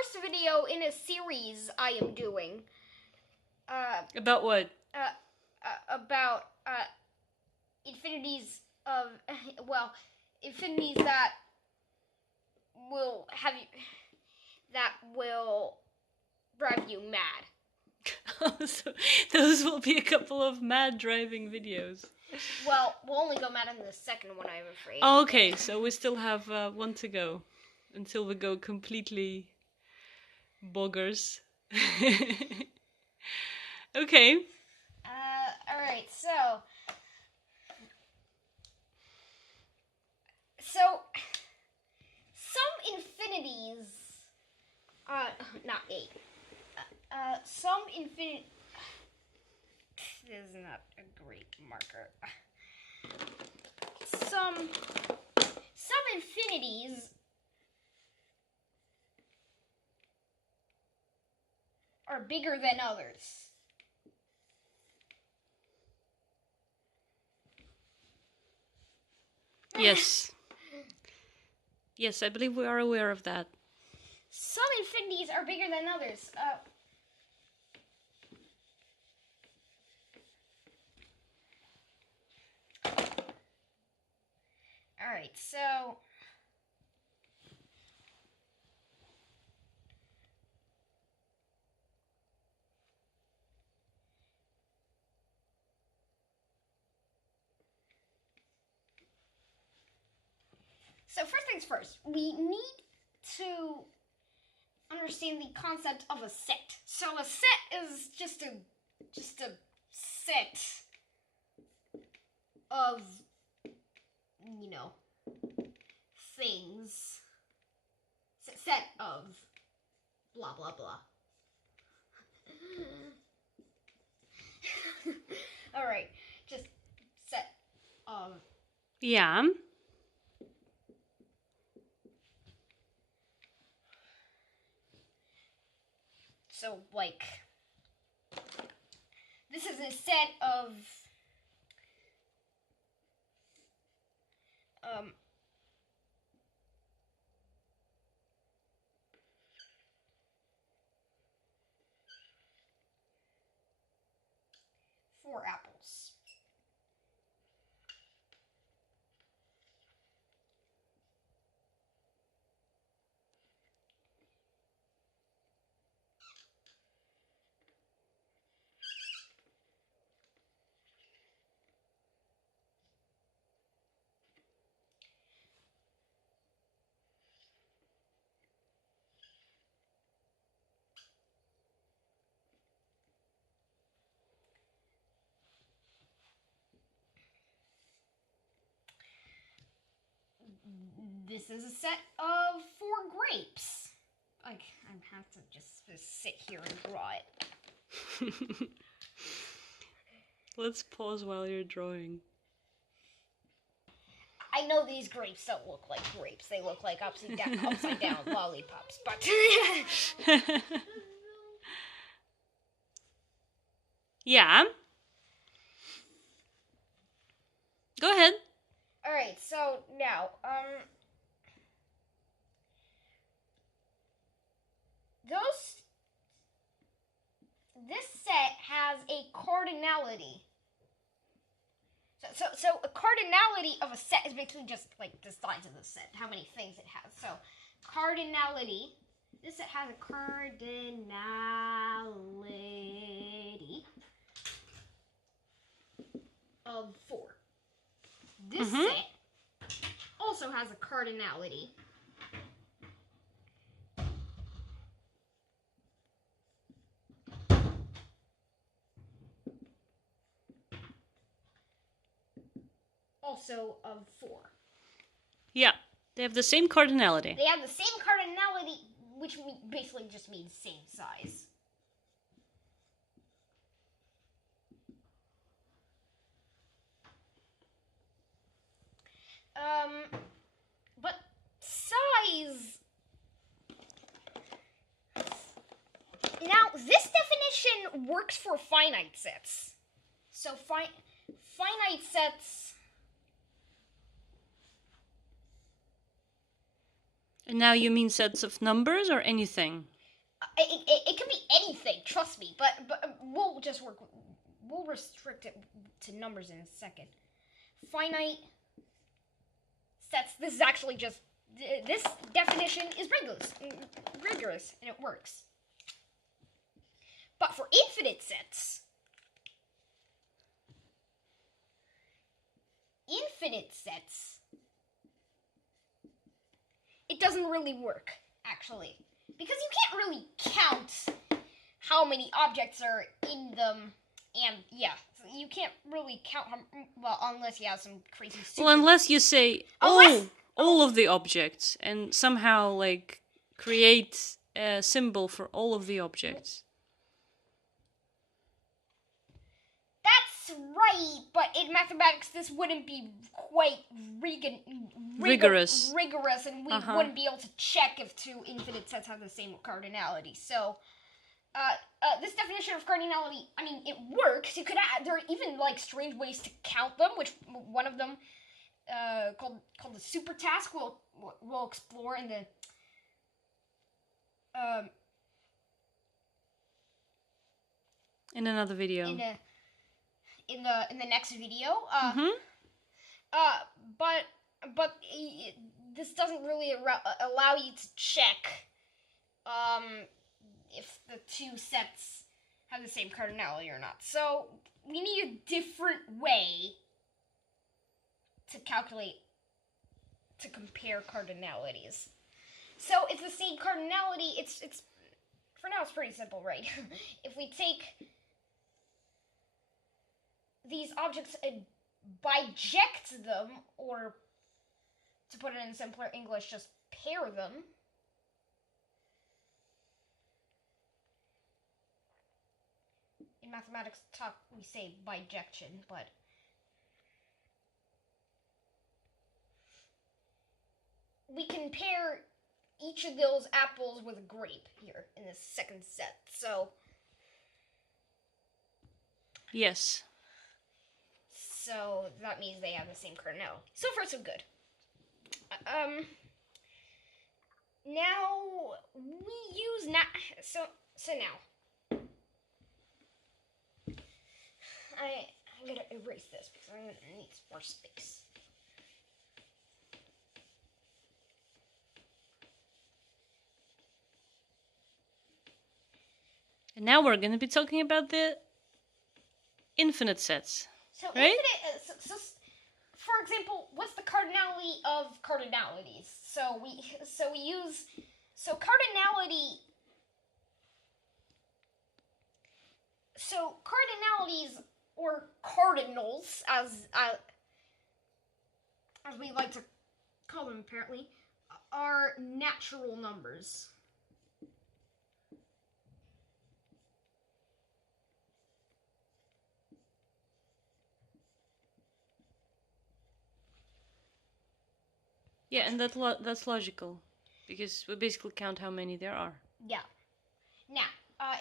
first video in a series I am doing. About what? About infinities of infinities that will drive you mad. So those will be a couple of mad driving videos. Well, we'll only go mad in the second one, I'm afraid. Oh, okay, so we still have one to go until we go completely boggers. Okay. Alright, so some infinities, not 8. Some infinite. This is not a great marker. Some infinities are bigger than others. Yes. Yes, I believe we are aware of that. Some infinities are bigger than others. Alright, so first things first, we need to understand the concept of a set. So a set is just a set of, things. Set of blah blah blah. All right, just set of. Yeah. So, this is a set of, 4 apples. This is a set of 4 grapes. I have to just sit here and draw it. Let's pause while you're drawing. I know these grapes don't look like grapes. They look like upside down lollipops, but Yeah. Go ahead. Alright, so now, this set has a cardinality. So a cardinality of a set is basically just like the size of the set, how many things it has. So cardinality, this set has a cardinality of 4. This set also has a cardinality also of 4. Yeah, they have the same cardinality. They have the same cardinality, which basically just means same size. But size. Now, this definition works for finite sets. So finite sets. And now you mean sets of numbers or anything? It can be anything, trust me, but we'll restrict it to numbers in a second. Finite sets, this is actually just, this definition is rigorous, and it works. But for infinite sets, it doesn't really work, actually. Because you can't really count how many objects are in them, and yeah, you can't really count how, well, unless you have some crazy super... Well, unless you say all of the objects, and somehow, like, create a symbol for all of the objects. That's right, but in mathematics this wouldn't be quite rigorous, and we wouldn't be able to check if two infinite sets have the same cardinality. So, this definition of cardinality, I mean, it works. You could add, there are even like strange ways to count them, which one of them, called the super task, we'll explore in the in another video. In the next video. But this doesn't really allow you to check if the two sets have the same cardinality or not. So we need a different way to compare cardinalities. So it's the same cardinality. It's for now it's pretty simple, right? If we take these objects and biject them, or to put it in simpler English, just pair them. In mathematics talk, we say bijection, but we can pair each of those apples with a grape here in this second set. So yes. So that means they have the same cardinality. So far, so good. Now we use so now I'm gonna erase this because I'm gonna need more space. And now we're gonna be talking about the infinite sets. So right? So, for example, what's the cardinality of cardinalities? So cardinality. So cardinalities, or cardinals, as we like to call them, apparently, are natural numbers. Yeah, and that's logical, because we basically count how many there are. Yeah. Now,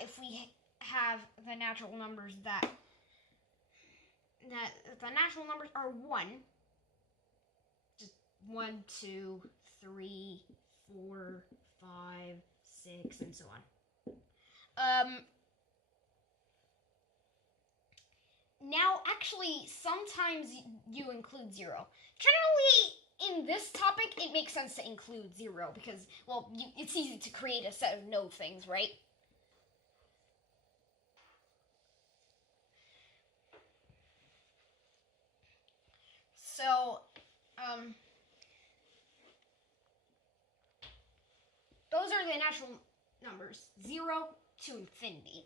if we have the natural numbers that the natural numbers are 1, just 1, 2, 3, 4, 5, 6, and so on. Now, actually, sometimes you include 0. Generally, in this topic, it makes sense to include 0 because, well, it's easy to create a set of no things, right? So, those are the natural numbers, 0 to infinity.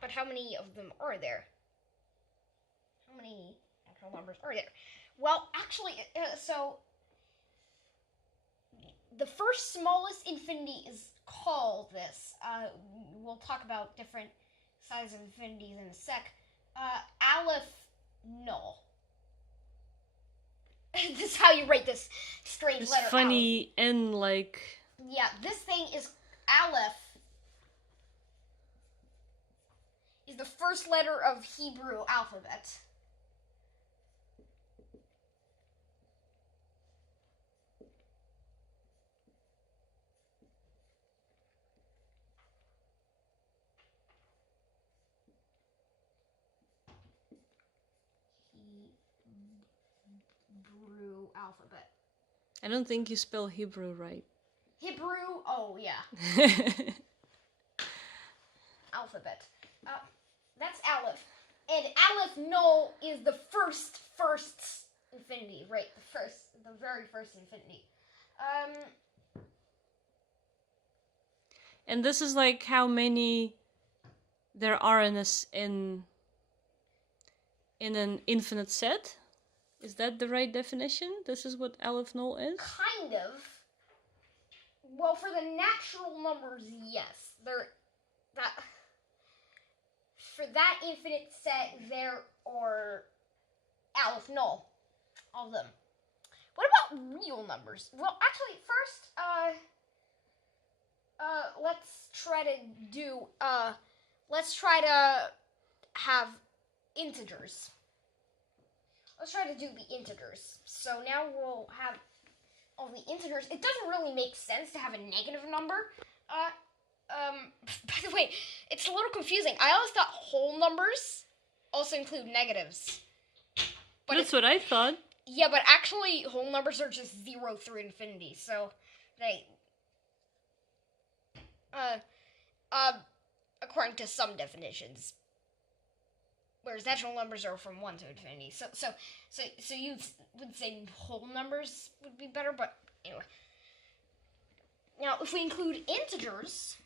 But how many of them are there? How many natural numbers are there? Well, actually, so the first smallest infinity is called this. We'll talk about different sizes of infinities in a sec. Aleph Null. This is how you write this strange This letter. funny N, like. Yeah, this thing is Aleph. Is the first letter of Hebrew alphabet. Hebrew alphabet. I don't think you spell Hebrew right. Hebrew, oh yeah. Alphabet. That's Aleph. And Aleph Null is the first infinity, right? The very first infinity. And this is like how many there are in an infinite set? Is that the right definition? This is what Aleph Null is? Kind of. Well, for the natural numbers, yes. For that infinite set, there are Aleph Null of them. What about real numbers? Well, actually, first, let's try to have integers. Let's try to do the integers. So now we'll have all the integers. It doesn't really make sense to have a negative number. By the way, it's a little confusing. I always thought whole numbers also include negatives. But that's what I thought. Yeah, but actually whole numbers are just 0 through infinity. So they according to some definitions. Whereas natural numbers are from 1 to infinity. So you would say whole numbers would be better, but anyway. Now, if we include integers,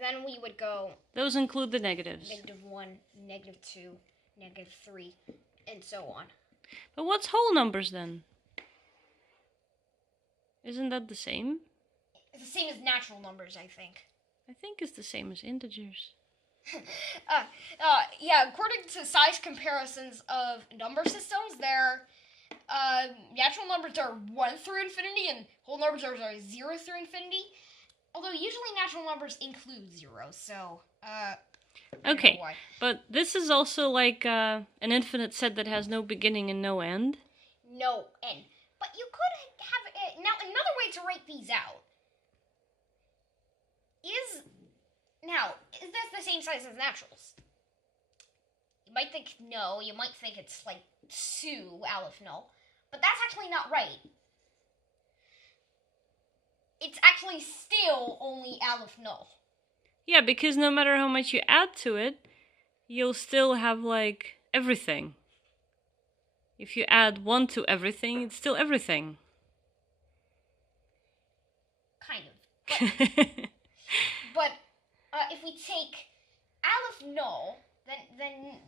then we would go... Those include the negatives. -1, -2, -3, and so on. But what's whole numbers then? Isn't that the same? It's the same as natural numbers, I think. I think it's the same as integers. Yeah, according to size comparisons of number systems, their natural numbers are 1 through infinity and whole numbers are 0 through infinity. Although usually natural numbers include 0, so okay, but this is also like an infinite set that has no beginning and no end. No end. But you could have now another way to write these out. Is this the same size as naturals? You might think no, you might think it's like 2 Aleph Null, but that's actually not right. It's actually still only Aleph Null. Yeah, because no matter how much you add to it, you'll still have like everything. If you add 1 to everything, it's still everything. Kind of. But if we take Aleph Null, then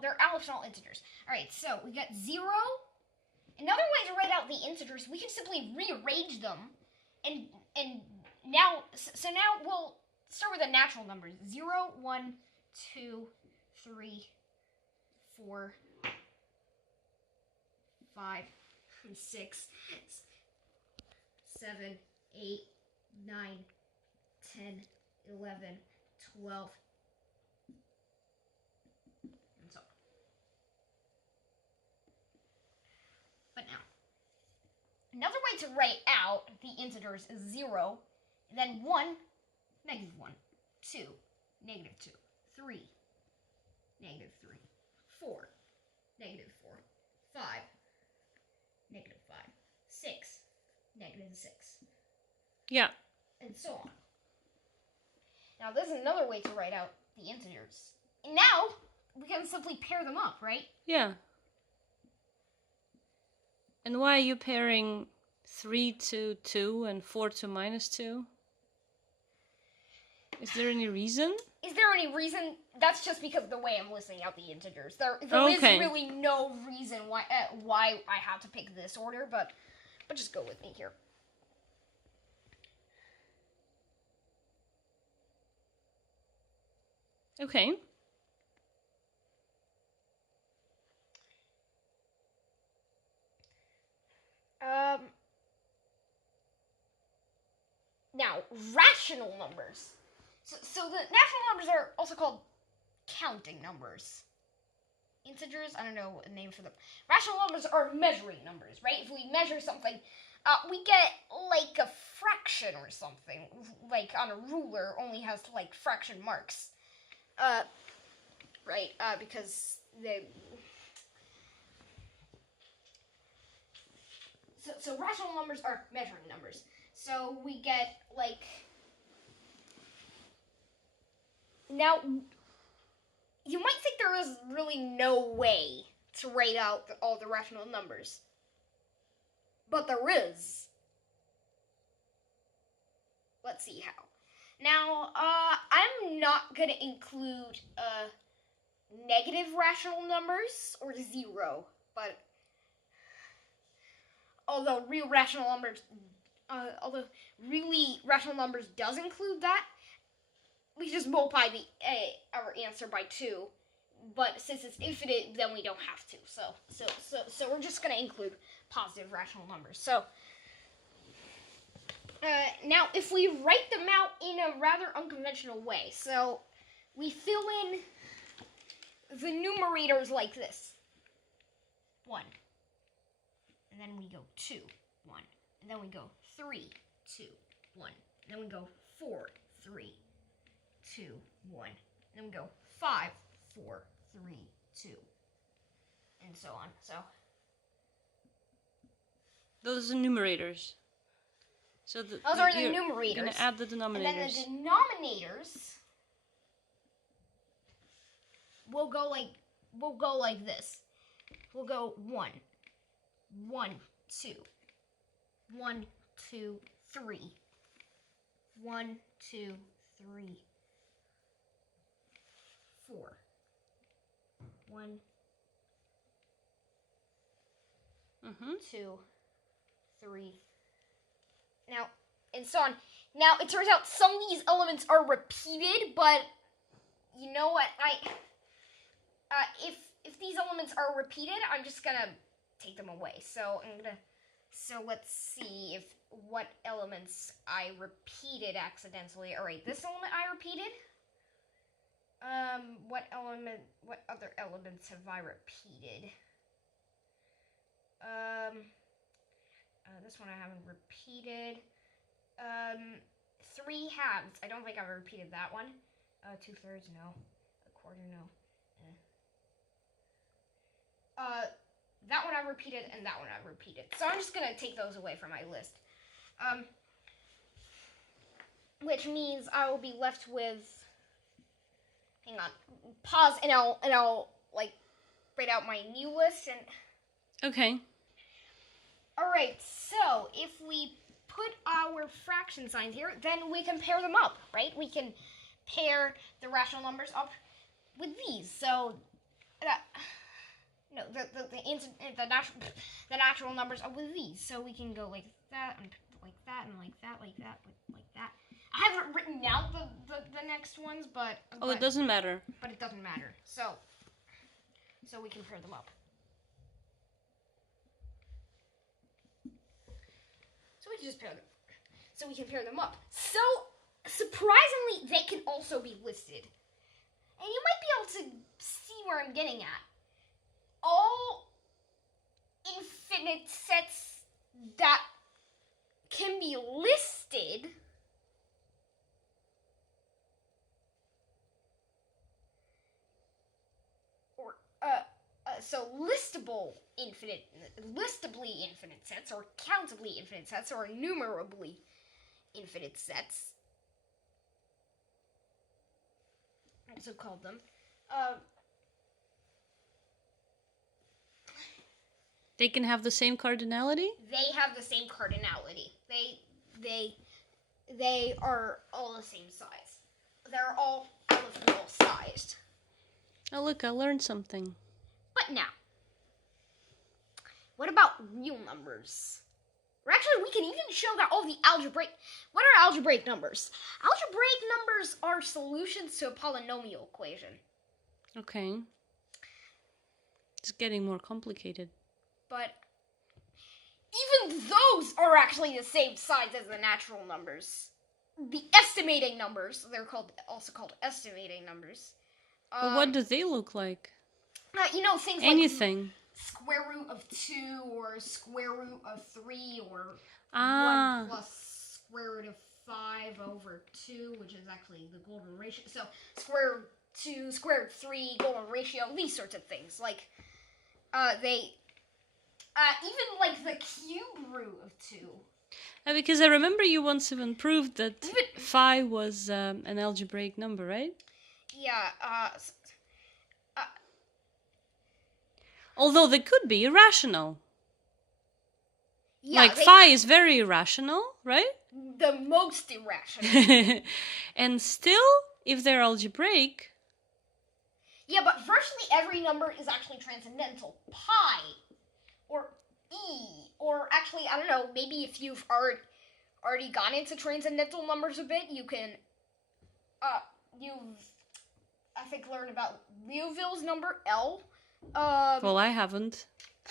they're Aleph Null integers. All right, so we got 0. Another way to write out the integers, we can simply rearrange them, and now we'll start with the natural numbers. 0, 1, 2, 3, 4, 5, 6, 7, 8, 9, 10, 11, 12, and so on. But now, another way to write out the integers is 0, then 1, -1, 2, -2, 3, -3, 4, -4, 5, -5, 6, -6. Yeah. And so on. Now, this is another way to write out the integers. And now, we can simply pair them up, right? Yeah. And why are you pairing 3 to 2 and 4 to -2? Is there any reason? Is there any reason? That's just because of the way I'm listing out the integers. There is really no reason why I have to pick this order, but just go with me here. Okay. Now, rational numbers. So the natural numbers are also called counting numbers. In integers. I don't know a name for them. Rational numbers are measuring numbers, right? If we measure something, we get like a fraction or something, like on a ruler only has like fraction marks, right? Because so rational numbers are measuring numbers. So we get like, now you might think there is really no way to write out all the rational numbers, but there is. Let's see how. Now, I'm not going to include negative rational numbers or 0, but although really rational numbers does include that, we just multiply our answer by 2. But since it's infinite, then we don't have to. So we're just going to include positive rational numbers. So now, if we write them out in a rather unconventional way, so we fill in the numerators like this. 1. And then we go 2, 1. And then we go 3, 2, 1. And then we go 4, 3, 2, 1. And then we go 5, 4, 3, 2. And so on. So those are numerators. So those are the numerators. You're gonna add the denominators. And then the denominators will go like this. We'll go 1, 1, 2, 1, 2, 3, 1, 2, 3, 4, 1, 2, 3. Now, and so on. Now, it turns out some of these elements are repeated, but you know what? If these elements are repeated, I'm just gonna take them away. So let's see what elements I repeated accidentally. All right, this element I repeated. What other elements have I repeated? This one I haven't repeated. 3 halves. I don't think I've repeated that one. 2/3, no. 1/4, no. That one I repeated, and that one I repeated. So I'm just gonna take those away from my list. Which means I will be left with. Hang on. Pause, and I'll like write out my new list and. Okay. Alright, so if we put our fraction signs here, then we can pair them up, right? We can pair the rational numbers up with these. So, the natural numbers up with these. So we can go like that, and like that, and like that, like that, like that. I haven't written out the next ones, but... it doesn't matter. But it doesn't matter. So we can pair them up. So we can just pair them. So we can pair them up. So, surprisingly, they can also be listed. And you might be able to see where I'm getting at. All infinite sets that can be listed so listably infinite sets, or countably infinite sets, or enumerably infinite sets, I also called them. They can have the same cardinality? They have the same cardinality. They are all the same size. They're all Aleph Null sized. Oh, look, I learned something. But now, what about real numbers? Or actually, we can even show that all the algebraic... What are algebraic numbers? Algebraic numbers are solutions to a polynomial equation. Okay. It's getting more complicated. But even those are actually the same size as the natural numbers. The estimating numbers, they're also called estimating numbers. But what do they look like? Things Anything. like square root of 2 or square root of 3 or 1 plus square root of 5 over 2, which is actually the golden ratio. So square root 2, square root 3, golden ratio, these sorts of things. Like, they... even like the cube root of 2. Because I remember you once even proved that phi was an algebraic number, right? Yeah, although they could be irrational. Yeah, like phi is very irrational, right? The most irrational. And still, if they're algebraic... Yeah, but virtually every number is actually transcendental. Pi, or e, or actually, I don't know, maybe if you've already gone into transcendental numbers a bit, you can, you've, I think, learned about Liouville's number, L. Well, I haven't.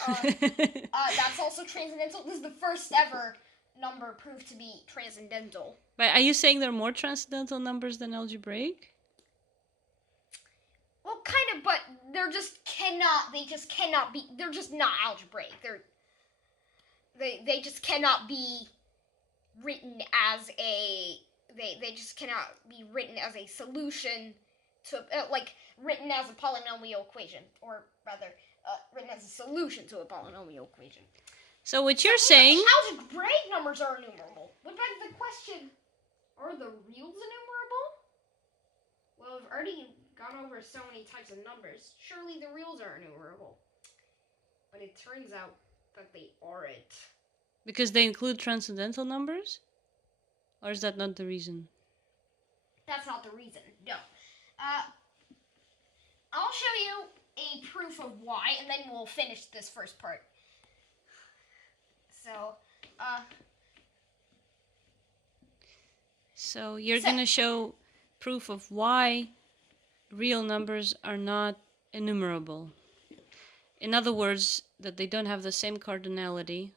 That's also transcendental. This is the first ever number proved to be transcendental. But are you saying there are more transcendental numbers than algebraic? Well, kind of, but they just cannot be, they're just not algebraic. They just cannot be written as they just cannot be written as a solution to, written as a polynomial equation, or rather, written as a solution to a polynomial equation. So what you're saying... Algebraic numbers are enumerable. What begs the question, are the reals enumerable? Well, we've already gone over so many types of numbers. Surely the reals are enumerable. But it turns out that they aren't. Because they include transcendental numbers? Or is that not the reason? That's not the reason, no. I'll show you a proof of why, and then we'll finish this first part. So you're going to show proof of why real numbers are not enumerable. In other words, that they don't have the same cardinality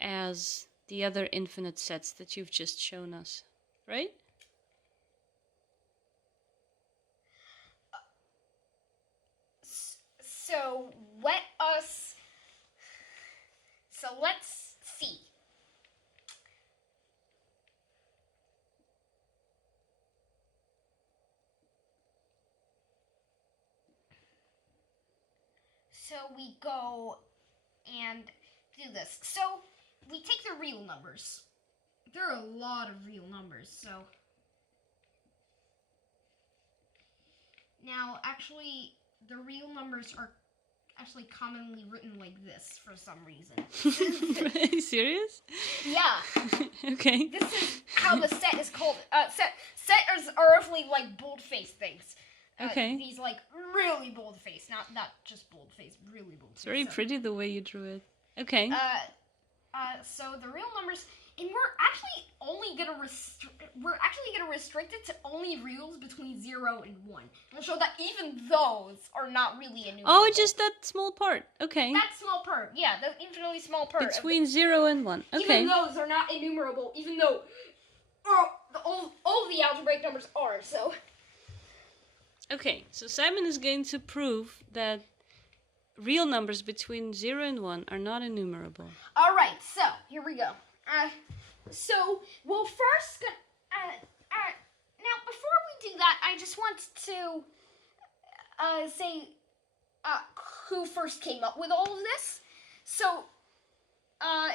as the other infinite sets that you've just shown us, right? So let's see. So we go and do this. So we take the real numbers. There are a lot of real numbers, so now actually the real numbers are actually commonly written like this for some reason. Are you serious? Yeah. Okay. This is how the set is called. Set are roughly like bold-faced things. Okay. These like really bold-faced, not just bold-faced, really bold-faced. It's very pretty the way you drew it. Okay. So the real numbers, and we're actually gonna restrict it to only reals between 0 and 1. We'll show that even those are not really enumerable. Oh, just that small part. Okay. That small part, yeah, the infinitely small part. Between 0 and 1. Okay. Even those are not enumerable, even though all the algebraic numbers are, so. Okay, so Simon is going to prove that real numbers between 0 and 1 are not enumerable. Alright, so, here we go. So, we'll first, now, before we do that, I just want to, say, who first came up with all of this. So,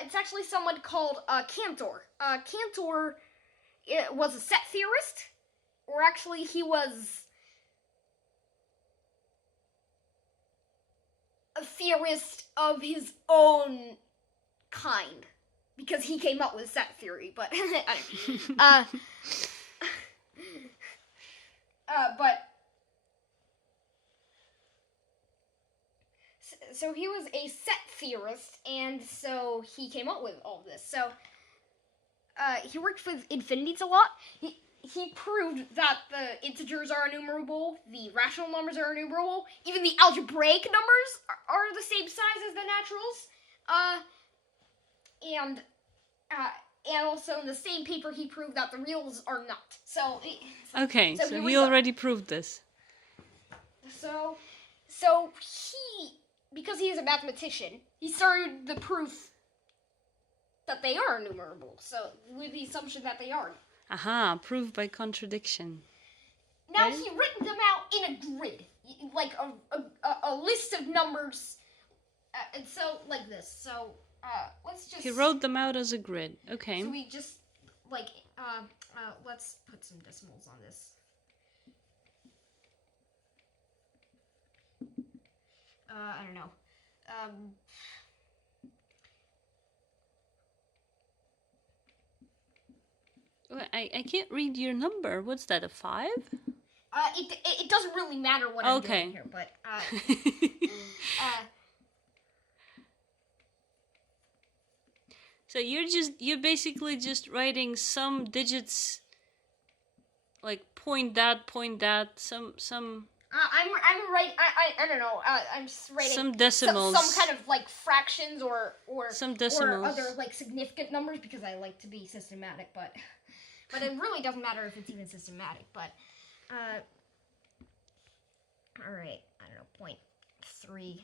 it's actually someone called, Cantor. Cantor was a set theorist, or actually, he was a theorist of his own kind, because he came up with set theory, but so he was a set theorist, and so he came up with all this. So he worked with infinities a lot. He proved that the integers are enumerable, the rational numbers are enumerable, even the algebraic numbers are the same size as the naturals. And also in the same paper he proved that the reals are not. Okay, so he already proved this. So So because he is a mathematician, he started the proof that they are enumerable. So with the assumption that they are. Aha, proved by contradiction. Now Right? he written them out in a grid, like a list of numbers, and so like this. So let's just. He wrote them out as a grid. Okay. So we just like let's put some decimals on this. I don't know. I can't read your number. What's that, a 5? It doesn't really matter what I'm doing here, but so you're basically just writing some digits, like point that, some. I don't know. I'm just writing some decimals, some kind of like fractions or some decimals, or other like significant numbers because I like to be systematic, but it really doesn't matter if it's even systematic. But all right, I don't know, 0.31.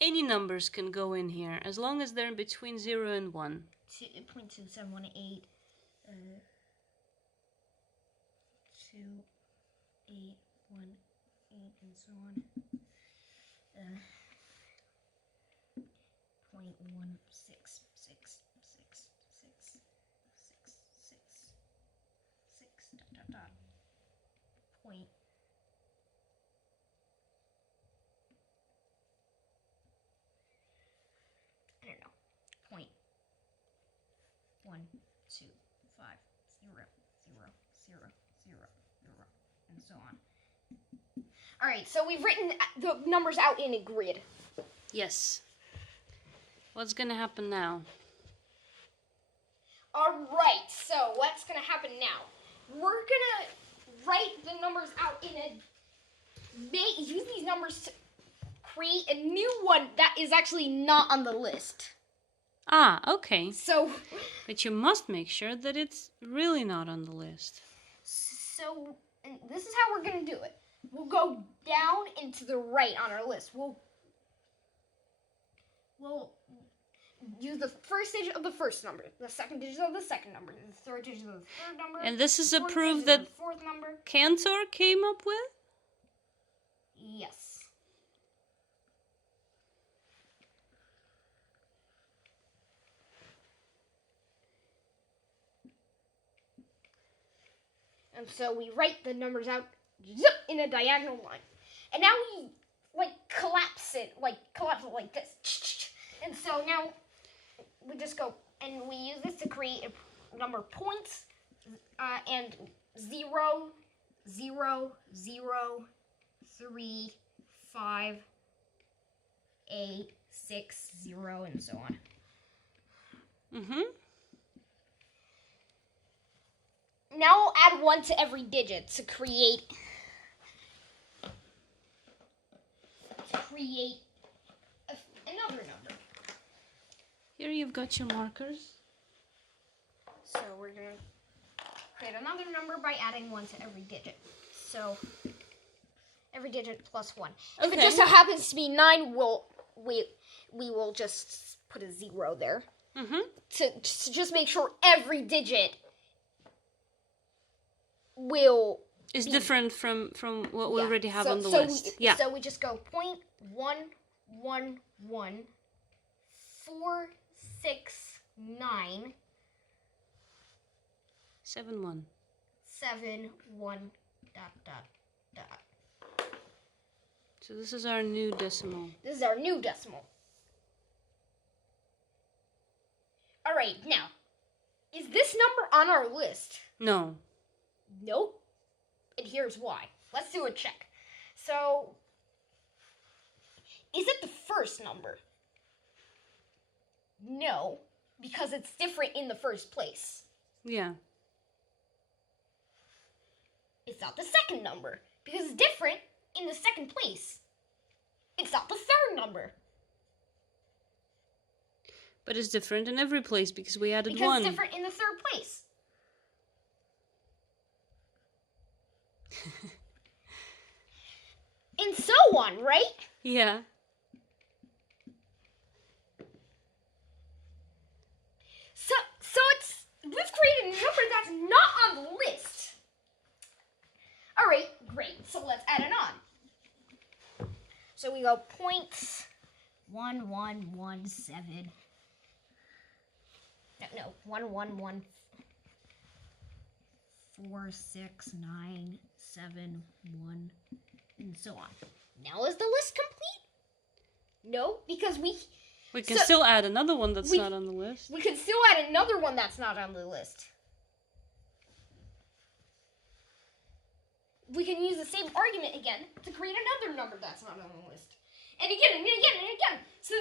Any numbers can go in here as long as they're in between 0 and 1. 0.2718, 2818, and so on. 0.1666666 ... Point. I don't know. 0.125000, and so on. All right, so we've written the numbers out in a grid. Yes. What's gonna happen now? All right, so what's gonna happen now? We're gonna write the numbers out use these numbers to create a new one that is actually not on the list. Ah, okay. So, but you must make sure that it's really not on the list. So, and this is how we're going to do it. We'll go down and to the right on our list. We'll use the first digit of the first number, the second digit of the second number, the third digit of the third number. And this is a proof that fourth number. Cantor came up with? Yes. And so we write the numbers out in a diagonal line. And now we collapse it like this. And so now we just go and we use this to create a number of points and 0, 0, 0, 3, 5, 8, 6, 0, and so on. Mm-hmm. Now we'll add 1 to every digit to create another number. Here you've got your markers. So we're going to create another number by adding 1 to every digit. So every digit plus 1. Okay. If it just so happens to be 9, we will just put a 0 there. Mm-hmm. To just make sure every digit is different from what we already have on the list. So we just go 0.111 469 71 71 ... So this is our new decimal. This is our new decimal. All right, now, is this number on our list? No. Nope. And here's why. Let's do a check. So, is it the first number? No, because it's different in the first place. Yeah. It's not the second number, because it's different in the second place. It's not the third number. But it's different in every place because we added Because one. it's different in the third place. And so on, right? Yeah. So we've created a number that's not on the list. All right, great. So let's add it on. So we go 0.1117. No, 1114697 and so on. Now is the list complete? No, because we can still add another one that's not on the list. We can still add another one that's not on the list. We can use the same argument again to create another number that's not on the list. And again, and again, and again. So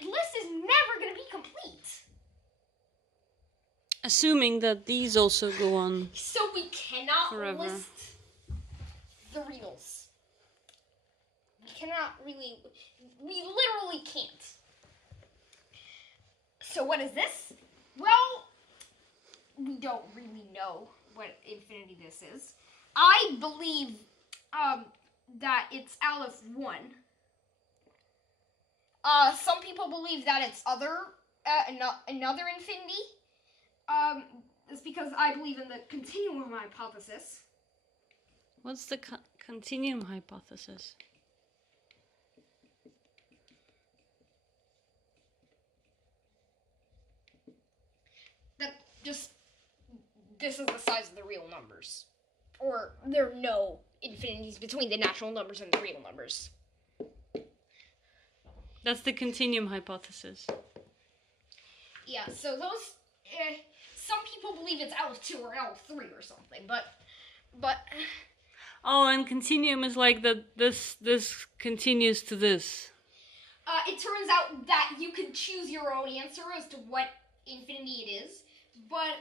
the list is never going to be complete. Assuming that these also go on. So we cannot forever. list the reals. We cannot really, we literally can't. So what is this? Well, we don't really know what infinity this is. I believe that it's Aleph 1. Some people believe that it's another infinity. It's because I believe in the Continuum Hypothesis. What's the Continuum Hypothesis? That just, this is the size of the real numbers. Or there are no infinities between the natural numbers and the real numbers. That's the Continuum Hypothesis. Yeah, so those, some people believe it's Aleph 2 or Aleph 3 or something, but... Oh, and continuum is like this continues to this. It turns out that you can choose your own answer as to what infinity it is, but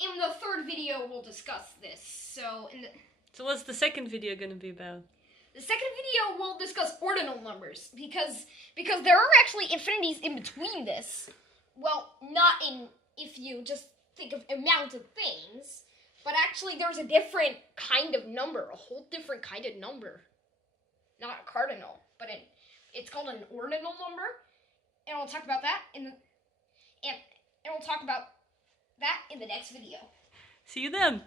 in the third video we'll discuss this. So what's the second video going to be about? The second video will discuss ordinal numbers because there are actually infinities in between this. Well, not if you just think of amount of things, but actually there's a different kind of number, a whole different kind of number. Not a cardinal, but it's called an ordinal number, and we'll talk about that in the next video. See you then.